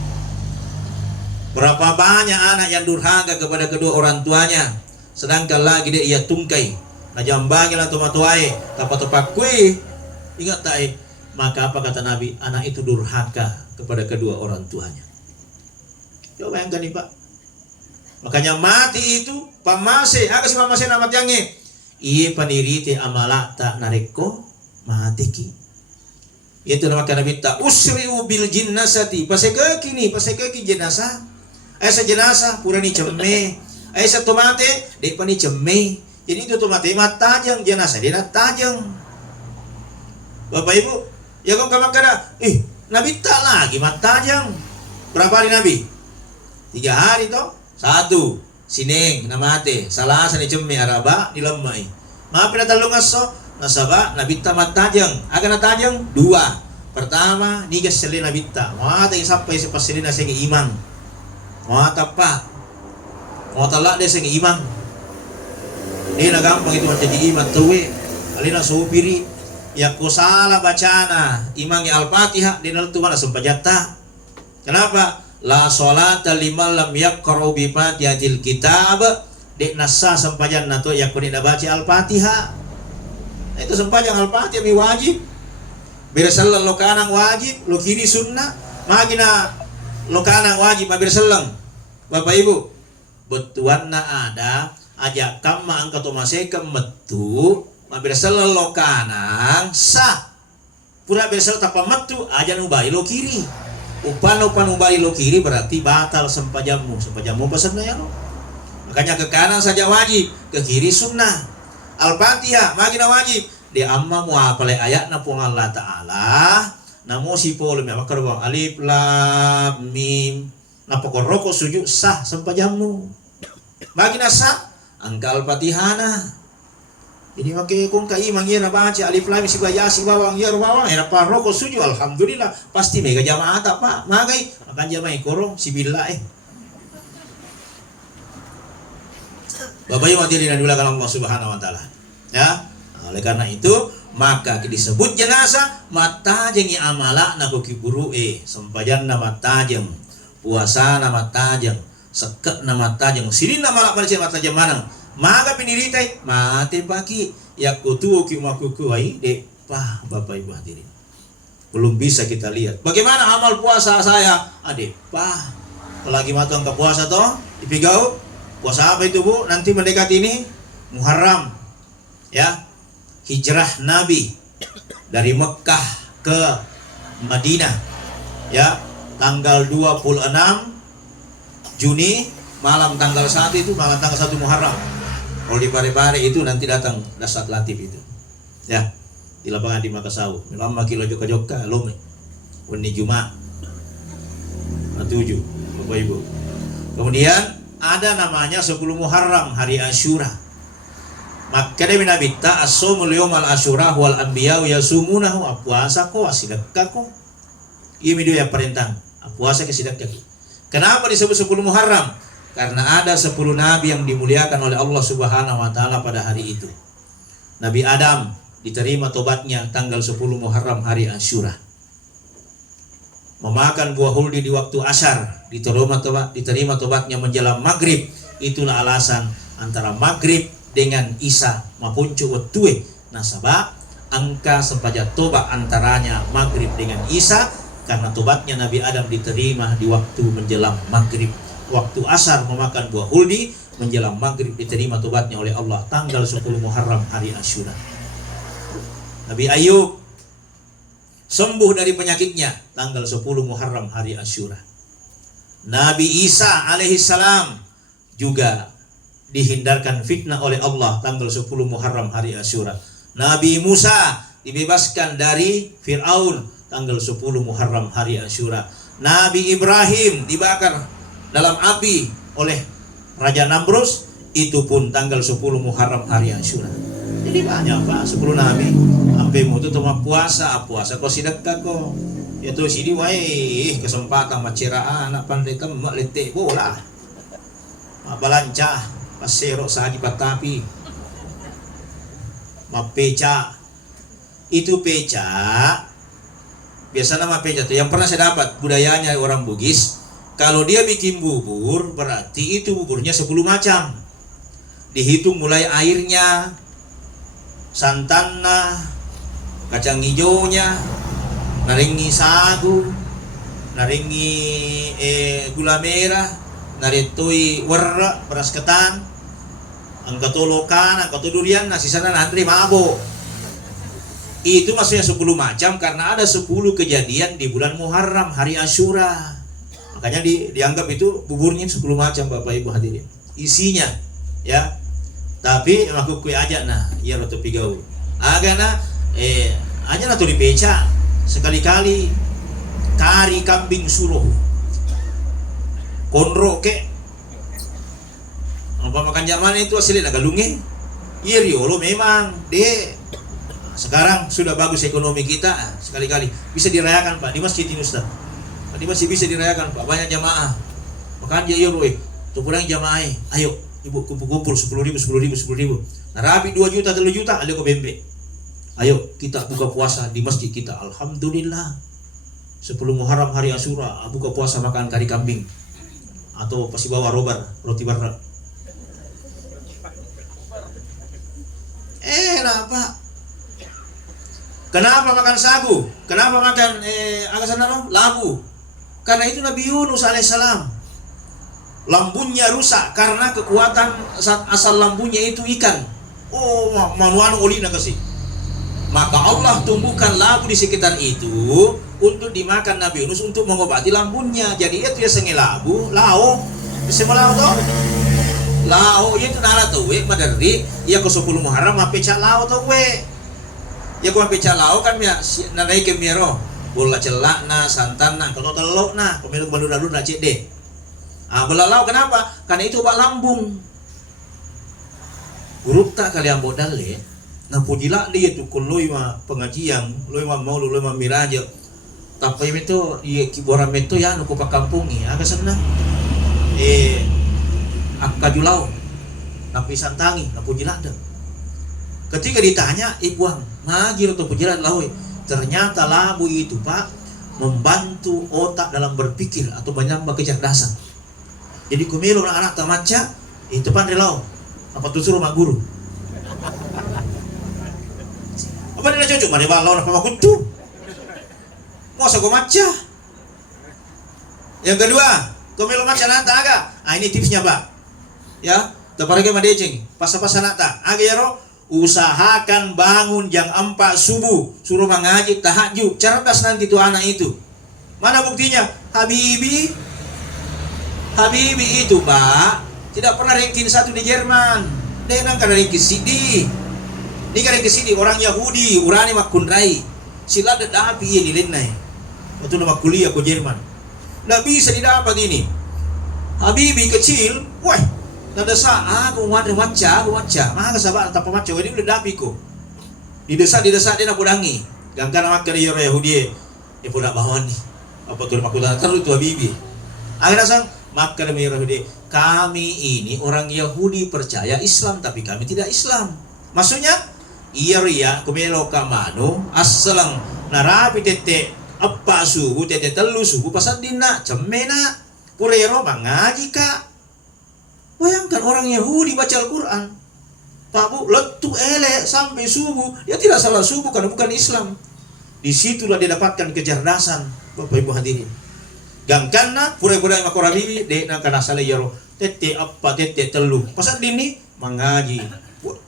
Berapa banyak anak yang durhaka kepada kedua orang tuanya, sedangkan lagi dia ia tungkai, najambangilah tomatuai, tapat-tapat kue, ingat tak? Maka apa kata Nabi? Anak itu durhaka kepada kedua orang tuanya. Coba bayangkan nih Pak. Makanya mati itu pamase, aga si pamase nama tiangnya. Iye panirite amala tak nareko mati ki. Itu nama Nabi tak usriu bil jinnasati, paseke jenazah. Esa jenazah pura ni cemme. Esa tomate de pani cemme. Jadi itu tomate mah tajang jenazah dia tajang. Bapak Ibu, Ya kong kamakada, Nabi tak lagi matajang. Berapa hari Nabi? 3 hari toh. 1, sineng namate, salah sani cemme araba dilemai. Maaf na talong aso, nasaba Nabi tak matajang. Aga natajang 2. Pertama, nigas seli Nabi tak. Mata yang sampai sepasili na sing imang. Mata pa. Mata la de sing imang. Ini na gampang itu menjadi imam tuwe. Alina supiri ya kusala bacana imang ya Al-Fatihah dinal tuan sempajata. Kenapa? La sholata liman lam yaqra'u bi Fatihatil kitab. Dek nasa sempajan nato ya kuni baca Al-Fatihah. Itu sempajang Al-Fatihah mi wajib. Birsallan lo kanang wajib, lo kiri sunnah. Magina lo kanang wajib mabir sallang. Bapak Ibu, betuan na ada ajak kama angka to maseka metu mabir sallan lo kanang sah. Pura bersal tapa metu aja nubai lo kiri. Upan nubai lo kiri berarti batal sempajamu pesan ya lo. Makanya ke kanan saja wajib, ke kiri sunnah. Al-Fatihah magina wajib. Di amma mu apale ayat na pung Allah Ta'ala namo si polo mi makar bang alif lam mim napokor roko sujud sah sempajamu magina sah angka Al-Fatihana. Ini make kung kai mangia na baca alif lam si bayasi bawang ya bawang era pa roko sujud alhamdulillah pasti mega jamaah apa magai makan jamaah korong si billah Bapak Ibu hadirin yang dimuliakan Allah Subhanahu wa taala. Ya. Oleh karena itu maka disebut jenazah matajeng amala na kukiburu sempajan nama tajeng puasa nama tajeng seket nama tajeng sirin nama malaysia matajeng manang maka piniritai mati pagi ya kutu kimakuku ai de pah Bapak Ibu hadirin. Belum bisa kita lihat bagaimana amal puasa saya ade pah lagi matang ke puasa toh dipigau puasa apa itu Bu nanti mendekati ini Muharram ya. Hijrah Nabi dari Mekah ke Madinah ya tanggal 26 Juni malam tanggal 1 itu malam tanggal 1 Muharram. Kalau di pare-pare itu nanti datang Dasat Latif itu ya di lapangan di Makassau lama kilo joka-joka lome wani Jumat 7 Bapak Ibu. Kemudian ada namanya 10 Muharram hari Asyura. Maka dari Nabi ta as-sawmul yawmal asyura wal anbiya yasumunahu puasa ko asidakka ko. Ini video yang perintah puasa ke sidakka. Kenapa disebut 10 Muharram? Karena ada 10 nabi yang dimuliakan oleh Allah Subhanahu wa taala pada hari itu. Nabi Adam diterima tobatnya tanggal 10 Muharram hari Asyura. Memakan buah huldi di waktu Asyar diterima tobatnya menjelang maghrib. Itulah alasan antara maghrib dengan Isa mapuncu wetue nasabah angka sempaja tobat antaranya maghrib dengan Isa karena tobatnya Nabi Adam diterima di waktu menjelang maghrib. Waktu asar memakan buah huldi menjelang maghrib diterima tobatnya oleh Allah tanggal 10 Muharram hari Asyura. Nabi Ayub sembuh dari penyakitnya tanggal 10 Muharram hari Asyura. Nabi Isa alaihissalam juga dihindarkan fitnah oleh Allah tanggal 10 Muharram hari Asyura. Nabi Musa dibebaskan dari Fir'aun tanggal 10 Muharram hari Asyura. Nabi Ibrahim dibakar dalam api oleh Raja Namrus itu pun tanggal 10 Muharram hari Asyura. Jadi banyak Pak 10 Nabi. Sampai mau tuh puasa kok sidakka kok. Itu sini wae kesempatan maceraan anak pandai temak letek bola. Balancah pasero sagi patapi mapeca itu peca biasa nama peca tuh yang pernah saya dapat budayanya orang Bugis kalau dia bikin bubur berarti itu buburnya 10 macam dihitung mulai airnya santannya kacang hijaunya naringi sagu naringi gula merah naritui werra beras ketan angka tolokan angka durian nasi sana nantri mabo itu maksudnya 10 macam karena ada 10 kejadian di bulan Muharram hari Asyura makanya dianggap itu buburnya 10 macam Bapak Ibu hadirin isinya ya tapi aku kue aja nah ya roto pigau agana aja na tuh dipeca sekali-kali kari kambing suruh konro ke apa makan Jerman itu hasilnya nagalunge iriolo memang deh. Sekarang sudah bagus ekonomi kita, sekali-kali bisa dirayakan Pak di masjid ini Ustaz. Di masjid bisa dirayakan Pak, banyak jamaah. Makan dia yoro tuh kurang jamaah. Ayo ibu kumpul-kumpul 10.000. Nah, rapi 2 juta 3 juta ada ke bembe. Ayo kita buka puasa di masjid kita. Alhamdulillah. Sebelum Muharram hari Asyura buka puasa makan kari kambing atau pasti bawa robar roti barat. Pak. Kenapa makan sagu? Kenapa makan labu? Karena itu Nabi Yunus alaihissalam lambungnya rusak karena kekuatan asal lambungnya itu ikan. Oh, manuanu olina kasih. Maka Allah tumbuhkan labu di sekitar itu untuk dimakan Nabi Yunus untuk mengobati lambungnya. Jadi itu ya sengi labu, lao. Bisa melau toh? Lao itu nala tuh we madari ya ko 10 Muharram ape ca lao tuh we. Ya ko ape ca lao kan ya nanai ke miro. Bola celak na santan na kalau telok na pemilu balu-balu na cek deh. Belalau kenapa? Karena itu obat lambung. Guru tak kalian modal le. Nah pujila dia tu kuloi ma pengajian, loi ma maulu loi ma miraja. Tapi itu iya kiboram itu ya nuku pak kampung ni agak senang. Akajulau napi santangi na pujila dah. Ketika ditanya ibuang, ngajir atau pujila lawe. Ternyata labu itu Pak membantu otak dalam berpikir atau menambah kecerdasan. Jadi kumilo anak tamaca itu pandai apa tuh suruh mak guru. Apa dia cocok mari balau nak sama kutu. Masa kau maca. Yang kedua, kumilo maca nata agak. Ini tipsnya Pak. Ya, teparage madeceng. Pas-pas nata. Aga ya ro. Usahakan bangun jam 4 subuh, suruh mengaji tahajud, cerdas nanti tuh anak itu. Mana buktinya? Habibi itu Pak tidak pernah ranking 1 di Jerman. Dia nang kada ranking CD. Ini kada ranking CD orang Yahudi, urani makundrai. Sila ada api ini lenai. Waktu nama kuliah ke Jerman. Nggak bisa didapat ini. Habibi kecil, wah. Nada sa aku waca, maka sabar tanpa maca ini udah dapi ko. Di desa dia nak pudangi. Gangkan nama kerja orang Yahudi. Dia pun nak bawa ni. Apa tu nak pudangi terus tu Habibi. Akhirnya sang maka demi Yahudi. Kami ini orang Yahudi percaya Islam tapi kami tidak Islam. Maksudnya iya kumelo kamano asalang narapi tete apa suhu tete telu suhu pasal dina cemena purero mangaji ka. Bayangkan orang Yahudi baca Al-Quran Pak Bu, letu ele sampai subuh. Dia tidak salah subuh karena bukan Islam. Disitulah dia dapatkan kecerdasan Bapak Ibu hadirin. Gangkana pura-pura yang makora bibi dek nak kana salah yaro tete apa tete telu pasal dini mengaji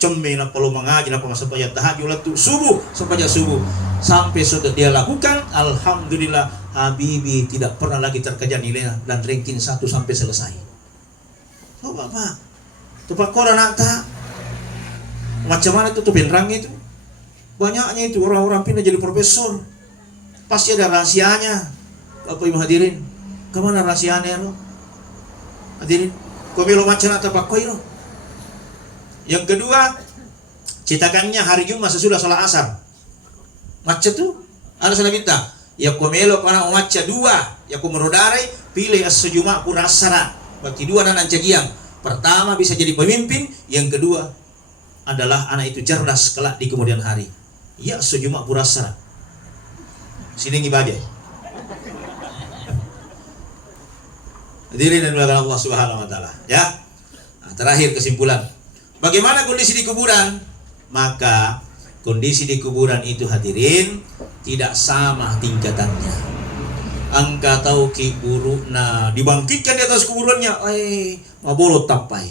cemme na perlu mengaji na masa payah tahajud letu subuh sampai subuh sampai sudah dia lakukan. Alhamdulillah Habibi tidak pernah lagi terkejar nilainya dan ranking 1 sampai selesai. Oh Bapak, tempat koran nak macam mana itu penerang itu? Banyaknya itu orang-orang pindah jadi profesor. Pasti ada rahasianya. Bapak Ibu hadirin, kemana rahasianya lo? Hadirin, kau bilang macam apa Pak Koiro? Yang kedua, citakannya hari Jumat sesudah salat asar. Macam tu, ada salah minta. Ya kau melo karena macam 2, ya kau merodarai pilih sejumat kurasara. Bagi 2 anak cagiang. Pertama bisa jadi pemimpin, yang kedua adalah anak itu cerdas kelak di kemudian hari. Ya sejumat kurasara. Sini ibadah. Hadirin dan dimuliakan Allah Subhanahu wa taala, ya. Nah, terakhir kesimpulan. Bagaimana kondisi di kuburan? Maka kondisi di kuburan itu hadirin tidak sama tingkatannya. Angka tahu kiburu na dibangkitkan di atas kuburannya, mabolot tapai.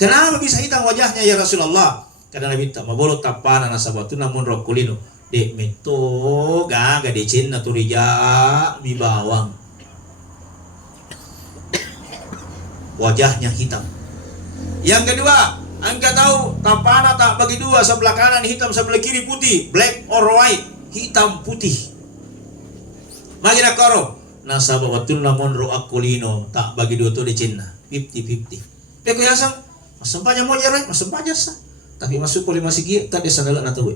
Kenapa bisa hitam wajahnya ya Rasulullah? Karena Nabi tak mabolot tapana nasabatu namun rokulino dek meto gaga decin naturija mi bawang. Wajahnya hitam. Yang kedua, angka tahu tapana tak bagi 2, sebelah kanan hitam, sebelah kiri putih, black or white, hitam putih. Magina koro nasaba watun namon ro akulino tak bagi dua tu di Cina 50-50. Peko yasang masampanya mo jare masampanya sa. Tapi masuk boleh masih kia tadi sandala na tahu.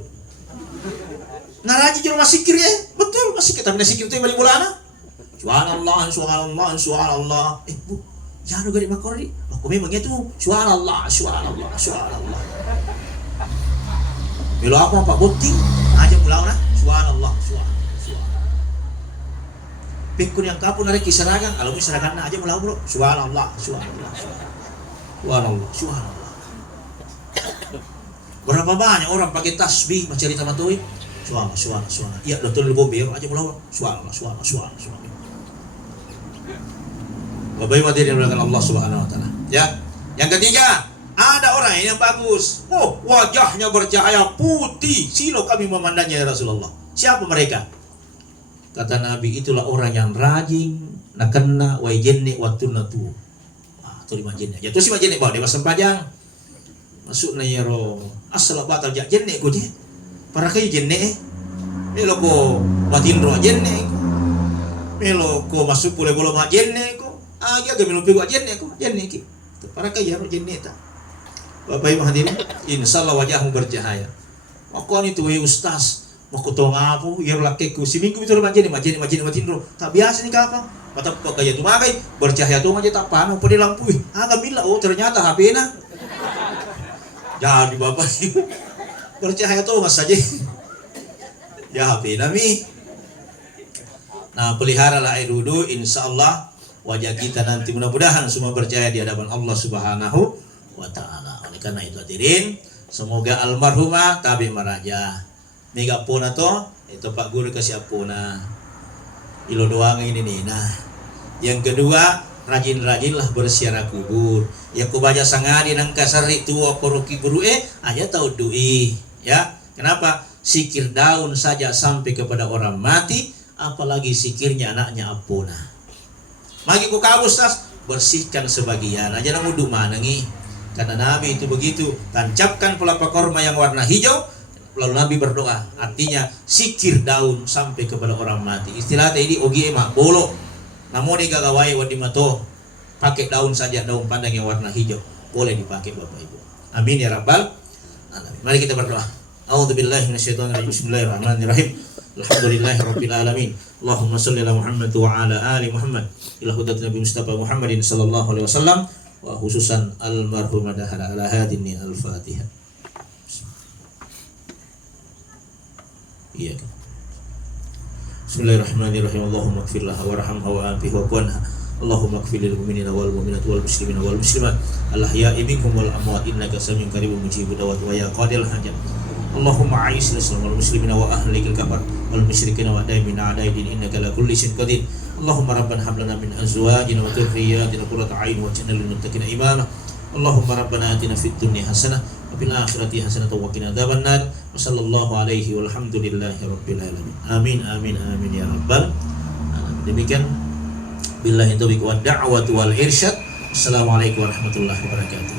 Naraji jero masikir ya. Betul masikir tapi nasikir tu balik bulana. Subhanallah subhanallah subhanallah. Bu, jangan gari makori. Aku memang itu subhanallah subhanallah subhanallah. Bilo apa Pak Boting aja mulau na subhanallah subhanallah. Pikun yang kapun dari kisaragan, kalau kisaragan aja mulau bro, subhanallah, subhanallah, subhanallah, subhanallah. Berapa banyak orang pakai tasbih mencari tamatui, subhanallah, subhanallah, subhanallah. Iya, dokter lu bombe aja mulau, subhanallah, subhanallah, subhanallah, subhanallah. Bapak Ibu hadirin yang Allah Subhanahu Wa Taala. Ya, yang ketiga ada orang yang bagus, oh wajahnya bercahaya putih, silo kami memandangnya ya Rasulullah. Siapa mereka? Kata Nabi itulah orang yang rajin nak kena wa jenne waktu natu. Tu lima jenne. Jatuh si jenne bawa dia sempajang. Masuk na yero. Asal batal jak jenne ko je. Para kayo jenne Melo ko matindro jenne ko. Melo ko masuk pule bolo ma jenne ko. Aga gamino pigo jenne ko. Jenne ki. Para kayo jenne ta. Bapak Ibu hadirin, insyaallah wajahmu bercahaya. Aku ni tu ustaz Mako tong apo, yer laki ku siminggu itu majeni matindro. Tak biasa ni kapang. Mata kaya tumagay, bercahaya tu aja tak pano pa lampu. Agak mila oh ternyata HP na. Jadi bapak bercahaya tu mas saja. Ya HP na mi. Nah, peliharalah air wudu, insyaallah wajah kita nanti mudah-mudahan semua bercahaya di hadapan Allah Subhanahu wa Ta'ala. Oleh karena itu hadirin, semoga almarhumah tabi maraja. Niga puna to, itu Pak Guru kasih apuna. Ilo doang ini nih. Nah, yang kedua, rajin-rajinlah bersiarah kubur. Ya ku baca sangari nang kasari tua koroki guru aja tahu dui. Ya, kenapa? Sikir daun saja sampai kepada orang mati, apalagi sikirnya anaknya apuna. Magi ku kabus tas, bersihkan sebagian. Aja nang wudu manangi. Karena Nabi itu begitu, tancapkan pelapa korma yang warna hijau. Lalu Nabi berdoa, artinya sikir daun sampai kepada orang mati. Istilahnya ini ogi emak bolo. Namun ini gagawai wadi mato, pakai daun saja, daun pandang yang warna hijau, boleh dipakai Bapak Ibu. Amin ya Rabbal alamin. Mari kita berdoa. A'udzubillahi minasyaitonirrajim. Bismillahirrahmanirrahim. Alhamdulillahirabbil alamin. Allahumma shalli ala Muhammad wa ala ali Muhammad. Ila hudat Nabi Mustafa Muhammadin sallallahu alaihi wasallam wa khususan almarhum dahara ala hadini al-Fatihah. Iya. Bismillahirrahmanirrahim. Allahumma ighfir laha warhamha wa'afiha wa'anha. Allahumma ighfir lil mu'minina wal mu'minati wal muslimina wal muslimat al-ahya'i minhum wal amwat innaka samiun qaribun mujibud da'wat wa ya qadil hajat. Allahumma a'izz al-islam wal muslimina wa ahlikal kafar wal musyrikina wa daimin a'daidin innaka la kulli syai'in qadir. Allahumma rabbana hab lana min azwajina wa dhurriyyatina qurrata a'yun waj'alna lil muttaqina imama. Allahumma rabbana atina fid dunya hasanah wa fil akhirati hasanah wa qina adzabannar. Wassallallahu alaihi walhamdulillahi rabbil alamin. Amin amin amin ya rabbal alamin. Demikian billahi taufiq wa da'watu wal irsyad. Assalamualaikum warahmatullahi wabarakatuh.